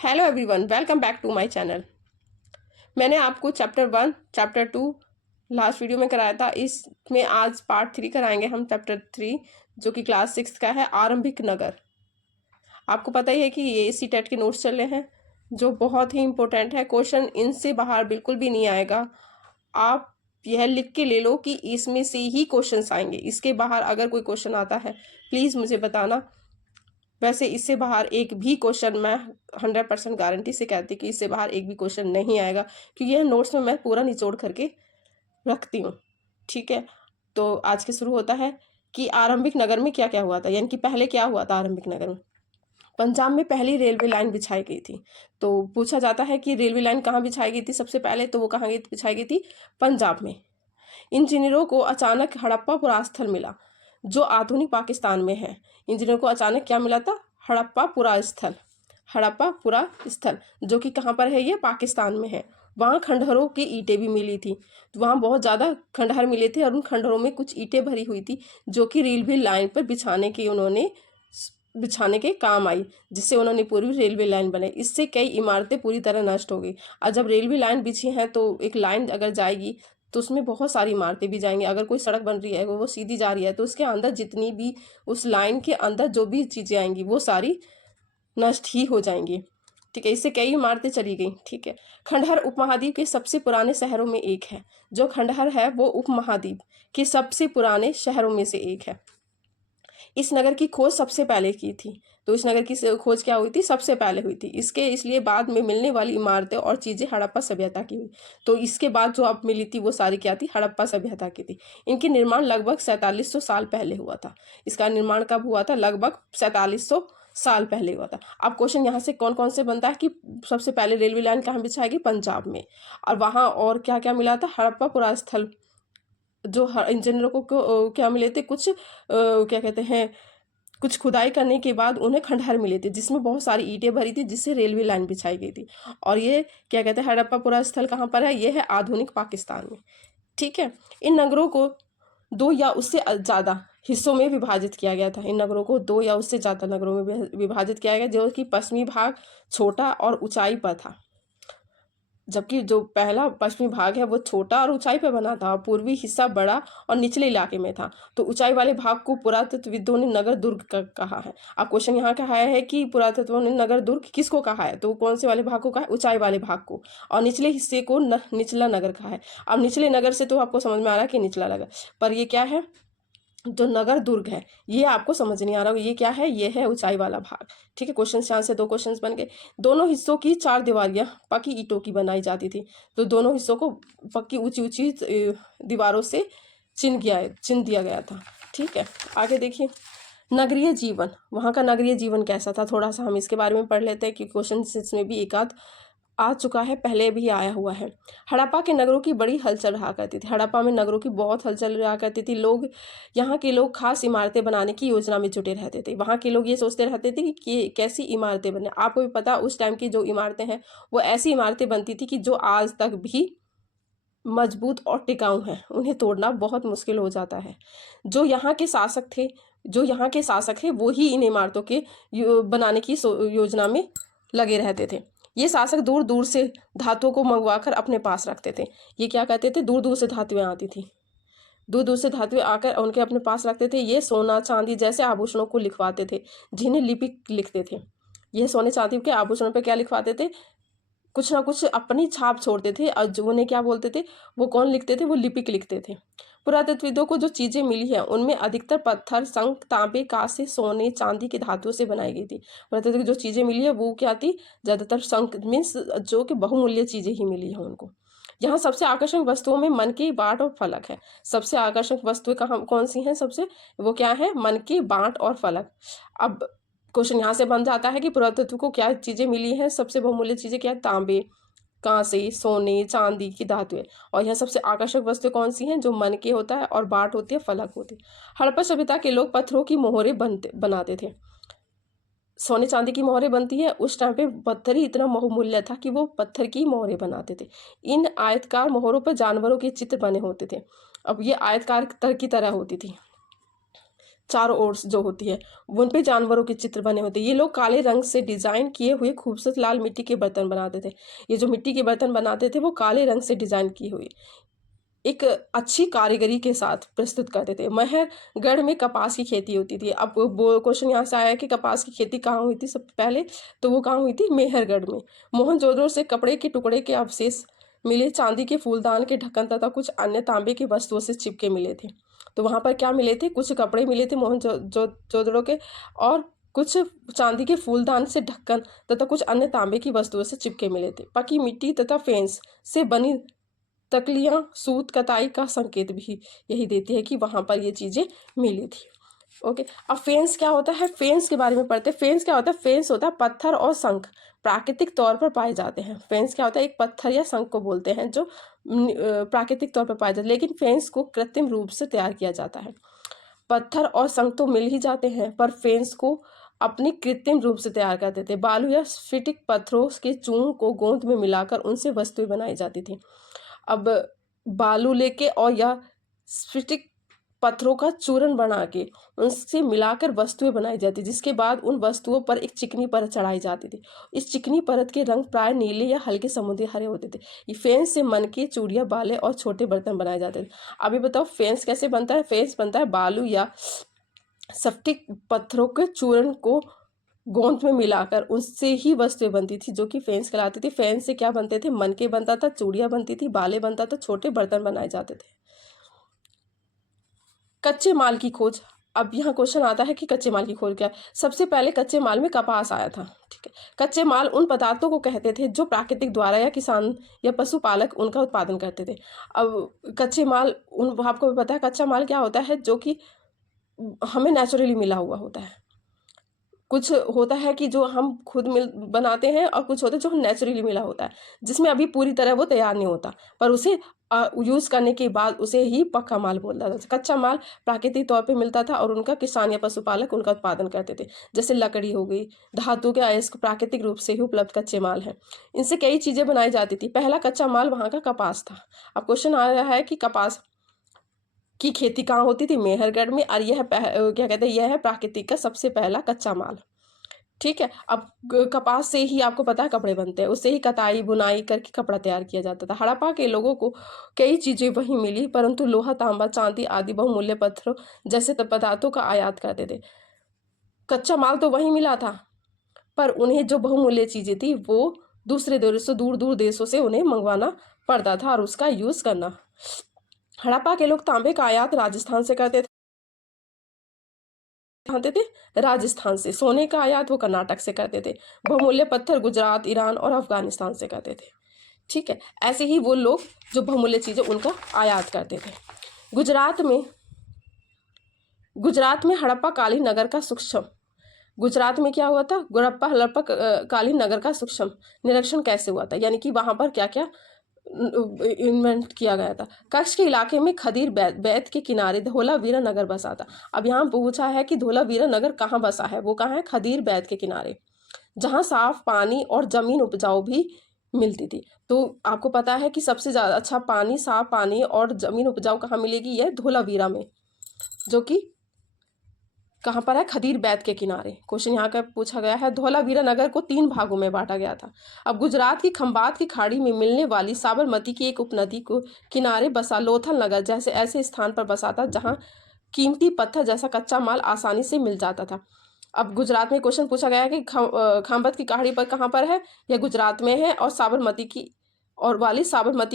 Hello everyone, welcome back to my channel. मैंने आपको chapter 1 chapter 2 last video में कराया था। इसमें आज पार्ट 3 कराएंगे हम चैप्टर 3 जो कि क्लास 6 का है, आरंभिक नगर। आपको पता ही है कि ये सी टेट के नोट्स चल रहे हैं जो बहुत ही इंपॉर्टेंट है। क्वेश्चन इनसे बाहर बिल्कुल भी नहीं आएगा। आप यह लिख के ले लो कि इसमें से ही क्वेश्चन आएंगे। इसके बाहर अगर कोई क्वेश्चन आता है प्लीज़ मुझे बताना। वैसे इससे बाहर एक भी क्वेश्चन मैं 100% गारंटी से कहती कि इससे बाहर एक भी क्वेश्चन नहीं आएगा, क्योंकि यह नोट्स में मैं पूरा निचोड़ करके रखती हूँ। ठीक है, तो आज के शुरू होता है कि आरंभिक नगर में क्या क्या हुआ था, यानी कि पहले क्या हुआ था आरंभिक नगर में। पंजाब में पहली रेलवे लाइन बिछाई गई थी। तो पूछा जाता है कि रेलवे लाइन कहाँ बिछाई गई थी सबसे पहले, तो वो कहाँ बिछाई गई थी? पंजाब में। इंजीनियरों को अचानक हड़प्पा पुरास्थल मिला जो आधुनिक पाकिस्तान में है। इंजीनियरों को अचानक क्या मिला था? हड़प्पा पुरास्थल। हड़प्पा पुरास्थल जो कि कहाँ पर है? ये पाकिस्तान में है। वहाँ खंडहरों की ईंटें भी मिली थी। तो वहाँ बहुत ज़्यादा खंडहर मिले थे और उन खंडहरों में कुछ ईंटें भरी हुई थी जो कि रेलवे लाइन पर बिछाने के काम आई, जिससे उन्होंने पूरी रेलवे लाइन बनाई। इससे कई इमारतें पूरी तरह नष्ट हो गई। और जब रेलवे लाइन बिछी हैं तो एक लाइन अगर जाएगी तो उसमें बहुत सारी इमारतें भी जाएंगी। अगर कोई सड़क बन रही है वो सीधी जा रही है तो उसके अंदर जितनी भी उस लाइन के अंदर जो भी चीज़ें आएंगी वो सारी नष्ट ही हो जाएंगी। ठीक है, इससे कई इमारतें चली गई। ठीक है, खंडहर उपमहाद्वीप के सबसे पुराने शहरों में एक है। जो खंडहर है वो उपमहाद्वीप के सबसे पुराने शहरों में से एक है। इस नगर की खोज सबसे पहले की थी। तो इस नगर की खोज क्या हुई थी? सबसे पहले हुई थी। इसलिए बाद में मिलने वाली इमारतें और चीज़ें हड़प्पा सभ्यता की हुई। तो इसके बाद जो अब मिली थी वो सारी क्या थी? हड़प्पा सभ्यता की थी। इनके निर्माण लगभग 4700 साल पहले हुआ था। इसका निर्माण कब हुआ था? लगभग 4700 साल पहले हुआ था। अब क्वेश्चन यहाँ से कौन कौन से बनता है कि सबसे पहले रेलवे लाइन कहाँ बिछाएगी? पंजाब में। और वहाँ और क्या क्या मिला था? हड़प्पा पुरास्थल जो इंजीनियरों को क्या मिले थे? कुछ क्या कहते हैं, कुछ खुदाई करने के बाद उन्हें खंडहर मिले थे जिसमें बहुत सारी ईंटें भरी थी, जिससे रेलवे लाइन बिछाई गई थी। और ये क्या कहते हैं, हड़प्पा पुरा स्थल कहाँ पर है? ये है आधुनिक पाकिस्तान में। ठीक है, इन नगरों को 2 या उससे ज़्यादा हिस्सों में विभाजित किया गया था। इन नगरों को 2 या उससे ज़्यादा नगरों में विभाजित किया गया, जो कि पश्चिमी भाग छोटा और ऊंचाई पर था, जबकि जो पहला पश्चिमी भाग है वो छोटा और ऊंचाई पे बना था। पूर्वी हिस्सा बड़ा और निचले इलाके में था। तो ऊंचाई वाले भाग को पुरातत्वविदों ने नगर दुर्ग कहा है। अब क्वेश्चन यहाँ का है कि पुरातत्वों ने नगर दुर्ग किसको कहा है? तो कौन से वाले भाग को कहा है? ऊंचाई वाले भाग को। और निचले हिस्से को निचला नगर कहा है। अब निचले नगर से तो आपको समझ में आ रहा है कि निचला नगर, पर ये क्या है? जो नगर दुर्ग है ये आपको समझ नहीं आ रहा, ये क्या है? ये है ऊंचाई वाला भाग। ठीक है, क्वेश्चन यहाँ से 2 क्वेश्चन बन गए। दोनों हिस्सों की 4 दीवारियां पक्की ईंटों की बनाई जाती थी। तो दोनों हिस्सों को पक्की ऊंची ऊंची दीवारों से चिन्ह दिया गया था। ठीक है, आगे देखिए, नगरीय जीवन। वहाँ का नगरीय जीवन कैसा था, थोड़ा सा हम इसके बारे में पढ़ लेते हैं कि क्वेश्चन इसमें भी एक आध आ चुका है, पहले भी आया हुआ है। हड़प्पा के नगरों की बड़ी हलचल रहा करती थी। हड़प्पा में नगरों की बहुत हलचल रहा करती थी। यहाँ के लोग खास इमारतें बनाने की योजना में जुटे रहते थे। वहाँ के लोग ये सोचते रहते थे कि कैसी इमारतें बने। आपको भी पता, उस टाइम की जो इमारतें हैं वो ऐसी इमारतें बनती थी कि जो आज तक भी मजबूत और टिकाऊ हैं, उन्हें तोड़ना बहुत मुश्किल हो जाता है। जो यहाँ के शासक है वो ही इन इमारतों के बनाने की योजना में लगे रहते थे। ये शासक दूर दूर से धातुओं को मंगवाकर अपने पास रखते थे। ये क्या कहते थे? दूर दूर से धातुएं आती थी, दूर दूर से धातुएं आकर उनके अपने पास रखते थे। ये सोना चांदी जैसे आभूषणों को लिखवाते थे, जिन्हें लिपिक लिखते थे। ये सोने चांदी के आभूषणों पर क्या लिखवाते थे? कुछ ना कुछ अपनी छाप छोड़ते थे। और जो उन्हें क्या बोलते थे? वो कौन लिखते थे? वो लिपिक लिखते थे। पुरातत्वविदों को जो चीज़ें मिली है उनमें अधिकतर पत्थर, शंख, तांबे, कांसे, सोने, चांदी की धातुओं से बनाई गई थी। पुरातत्व की जो चीज़ें मिली है वो क्या थी? ज़्यादातर शंख मीन्स जो कि बहुमूल्य चीज़ें ही मिली हैं उनको। यहाँ सबसे आकर्षक वस्तुओं में मन की बाँट और फलक है। सबसे आकर्षक वस्तुएं कहाँ कौन सी हैं? सबसे वो क्या है? मन की बाँट और फलक। अब क्वेश्चन यहाँ से बन जाता है कि पुरातत्व को क्या चीज़ें मिली हैं? सबसे बहुमूल्य चीज़ें क्या है? तांबे, कांसे, सोने, चांदी की धातुएं। और यह सबसे आकर्षक वस्तुएं कौन सी हैं? जो मन के होता है और बाट होती है, फलक होती है। हड़प्पा सभ्यता के लोग पत्थरों की मोहरें बनाते थे। सोने चांदी की मोहरें बनती है, उस टाइम पे पत्थर ही इतना बहुमूल्य था कि वो पत्थर की मोहरें बनाते थे। इन आयतकार मोहरों पर जानवरों के चित्र बने होते थे। अब ये आयतकार की तरह होती थी। चारों ओर जो होती है उन पे जानवरों के चित्र बने होते हैं। ये लोग काले रंग से डिजाइन किए हुए खूबसूरत लाल मिट्टी के बर्तन बनाते थे। ये जो मिट्टी के बर्तन बनाते थे वो काले रंग से डिजाइन की हुई एक अच्छी कारीगरी के साथ प्रस्तुत करते थे। मेहरगढ़ में कपास की खेती होती थी। अब वो क्वेश्चन यहाँ से आया कि कपास की खेती कहाँ हुई थी सबसे पहले, तो वो कहाँ हुई थी, मेहरगढ़ में। मोहनजोदड़ो से कपड़े के टुकड़े के अवशेष मिले, चांदी के फूलदान के ढक्कन तथा कुछ अन्य तांबे की वस्तुओं से चिपके मिले थे। तो वहाँ पर क्या मिले थे, कुछ कपड़े मिले थे मोहनजोदड़ो के, और कुछ चांदी के फूलदान से ढक्कन तथा कुछ अन्य तांबे की वस्तुओं से चिपके मिले थे। पकी मिट्टी तथा फेंस से बनी तकलियाँ सूत कताई का संकेत भी यही देती है कि वहाँ पर ये चीज़ें मिली थी। ओके, अब फेंस क्या होता है, फेंस के बारे में पढ़ते हैं। फेंस क्या होता है, फेंस होता है पत्थर और शंख प्राकृतिक तौर पर पाए जाते हैं। फेंस क्या होता है, एक पत्थर या शंख को बोलते हैं जो प्राकृतिक तौर पर पाए जाते हैं, लेकिन फेंस को कृत्रिम रूप से तैयार किया जाता है। पत्थर और शंख तो मिल ही जाते हैं, पर फेंस को अपनी कृत्रिम रूप से तैयार करते थे। बालू या स्फटिक पत्थरों के चूर्ण को गोंद में मिलाकर उनसे वस्तुएं बनाई जाती थी। अब बालू लेके और या स्फटिक पत्थरों का चूर्ण बना के उनसे मिलाकर वस्तुएं बनाई जाती, जिसके बाद उन वस्तुओं पर एक चिकनी परत चढ़ाई जाती थी। इस चिकनी परत के रंग प्राय नीले या हल्के समुद्री हरे होते थे। ये फेंस से मनके, चूड़ियाँ, बाले और छोटे बर्तन बनाए जाते थे। अभी बताओ फेंस कैसे बनता है। फेंस बनता है बालू या स्फटिक पत्थरों के चूर्ण को गोंद में मिलाकर उससे ही वस्तुएं बनती थी, जो कि फेंस कहलाती थी। फेंस से क्या बनते थे, मनके बनता था, चूड़ियाँ बनती थी, बाले बनता था, छोटे बर्तन बनाए जाते थे। कच्चे माल की खोज। अब यहाँ क्वेश्चन आता है कि कच्चे माल की खोज क्या है। सबसे पहले कच्चे माल में कपास आया था। ठीक है, कच्चे माल उन पदार्थों को कहते थे जो प्राकृतिक द्वारा या किसान या पशुपालक उनका उत्पादन करते थे। अब कच्चे माल उन, आपको पता है कच्चा माल क्या होता है, जो कि हमें नेचुरली मिला हुआ होता है। कुछ होता है कि जो हम खुद मिल बनाते हैं, और कुछ होता है जो नेचुरली मिला होता है, जिसमें अभी पूरी तरह वो तैयार नहीं होता, पर उसे यूज़ करने के बाद उसे ही पक्का माल बोलता था। कच्चा माल प्राकृतिक तौर पे मिलता था और उनका किसान या पशुपालक उनका उत्पादन करते थे। जैसे लकड़ी हो गई, धातु के अयस्क प्राकृतिक रूप से ही उपलब्ध कच्चे माल हैं। इनसे कई चीज़ें बनाई जाती थी। पहला कच्चा माल वहाँ का कपास था। अब क्वेश्चन आ रहा है कि कपास की खेती कहाँ होती थी, मेहरगढ़ में, और यह क्या कहते हैं, यह है प्राकृतिक का सबसे पहला कच्चा माल। ठीक है, अब कपास से ही आपको पता है कपड़े बनते हैं, उससे ही कताई बुनाई करके कपड़ा तैयार किया जाता था। हड़प्पा के लोगों को कई चीज़ें वहीं मिली, परंतु लोहा, तांबा, चांदी आदि बहुमूल्य पत्थरों जैसे पदार्थों का आयात करते थे। कच्चा माल तो वहीं मिला था, पर उन्हें जो बहुमूल्य चीज़ें थी वो दूसरे देशों, दूर दूर देशों से उन्हें मंगवाना पड़ता था और उसका यूज़ करना। हड़प्पा के लोग तांबे का आयात राजस्थान से करते थे, राजस्थान से। सोने का आयात वो कर्नाटक से करते थे। बहुमूल्य पत्थर गुजरात, ईरान और अफगानिस्तान से करते थे। ठीक है, ऐसे ही वो लोग जो बहुमूल्य चीज़ें उनका आयात करते थे। गुजरात में हड़प्पा कालीन नगर का सूक्ष्म, गुजरात में क्या हुआ था, हड़प्पा कालीन नगर का सूक्ष्म निरीक्षण कैसे हुआ था, यानी कि वहाँ पर क्या क्या इन्वेंट किया गया था। कच्छ के इलाके में खदीर बैत के किनारे धोलावीरा नगर बसा था। अब यहाँ पूछा है कि धोलावीरा नगर कहाँ बसा है, वो कहाँ है, खदीर बैत के किनारे, जहाँ साफ पानी और जमीन उपजाऊ भी मिलती थी। तो आपको पता है कि सबसे ज़्यादा अच्छा पानी, साफ पानी और जमीन उपजाऊ कहाँ मिलेगी, यह धोलावीरा में, जो कि कहाँ पर है, खदीर बैत के किनारे। क्वेश्चन यहाँ का पूछा गया है। धोलावीरा नगर को 3 भागों में बांटा गया था। अब गुजरात की खंबात की खाड़ी में मिलने वाली साबरमती की एक उपनदी को किनारे बसा लोथल नगर जैसे ऐसे स्थान पर बसा था जहाँ कीमती पत्थर जैसा कच्चा माल आसानी से मिल जाता था। अब गुजरात में क्वेश्चन पूछा गया है कि खंबात की खाड़ी पर कहाँ पर है, यह गुजरात में है, और साबरमती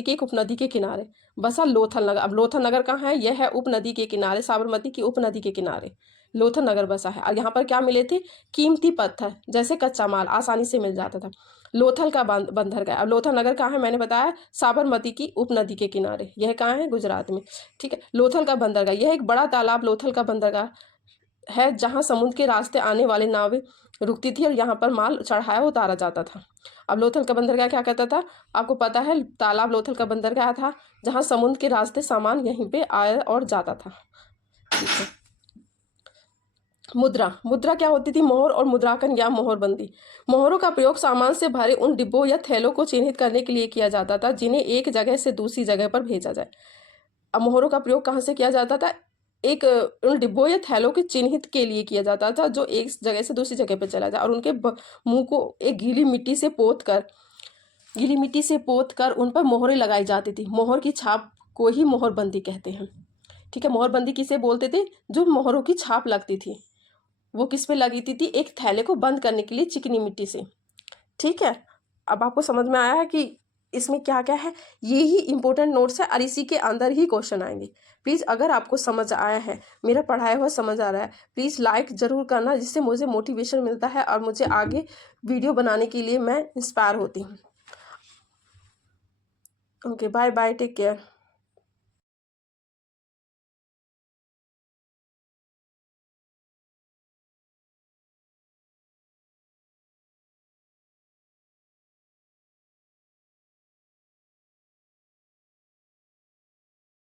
की एक उपनदी के किनारे बसा लोथल नगर। अब लोथल नगर कहाँ है, यह है उपनदी के किनारे, साबरमती की उपनदी के किनारे लोथल नगर बसा है। और यहाँ पर क्या मिले थे, कीमती पत्थर जैसे कच्चा माल आसानी से मिल जाता था। लोथल का बंदरगाह, अब लोथल नगर कहाँ है, मैंने बताया साबरमती की उपनदी के किनारे, यह कहाँ है, गुजरात में। ठीक है, लोथल का बंदरगाह, यह एक बड़ा तालाब लोथल का बंदरगाह है, जहाँ समुद्र के रास्ते आने वाले नावें रुकती थी और यहाँ पर माल चढ़ाया उतारा जाता था। अब लोथल का बंदरगाह क्या कहता था, आपको पता है, तालाब लोथल का बंदरगाह था जहाँ समुद्र के रास्ते सामान यहीं पे आया और जाता था। ठीक है, मुद्रा क्या होती थी, मोहर और मुद्रांकन या मोहरबंदी। मोहरों का प्रयोग सामान से भरे उन डिब्बों या थैलों को चिन्हित करने के लिए किया जाता था जिन्हें एक जगह से दूसरी जगह पर भेजा जाए। अब मोहरों का प्रयोग कहाँ से किया जाता था, एक उन डिब्बों या थैलों के चिन्हित के लिए किया जाता था, जो एक जगह से दूसरी जगह पे चला जाए, और उनके मुंह को एक गीली मिट्टी से पोत कर उन पर मोहरें लगाई जाती थी। मोहर की छाप को ही मोहरबंदी कहते हैं। ठीक है, मोहरबंदी किसे बोलते थे? जो मोहरों की छाप लगती थी, वो किस पे लगी थी? एक थैले को बंद करने के लिए चिकनी मिट्टी से। ठीक है, अब आपको समझ में आया है कि इसमें क्या क्या है? ये ही इंपॉर्टेंट नोट्स है और इसी के अंदर ही क्वेश्चन आएंगे। प्लीज़ अगर आपको समझ आया है, मेरा पढ़ाया हुआ समझ आ रहा है, प्लीज़ लाइक ज़रूर करना, जिससे मुझे मोटिवेशन मिलता है और मुझे आगे वीडियो बनाने के लिए मैं इंस्पायर होती हूँ। Okay, bye bye, take care.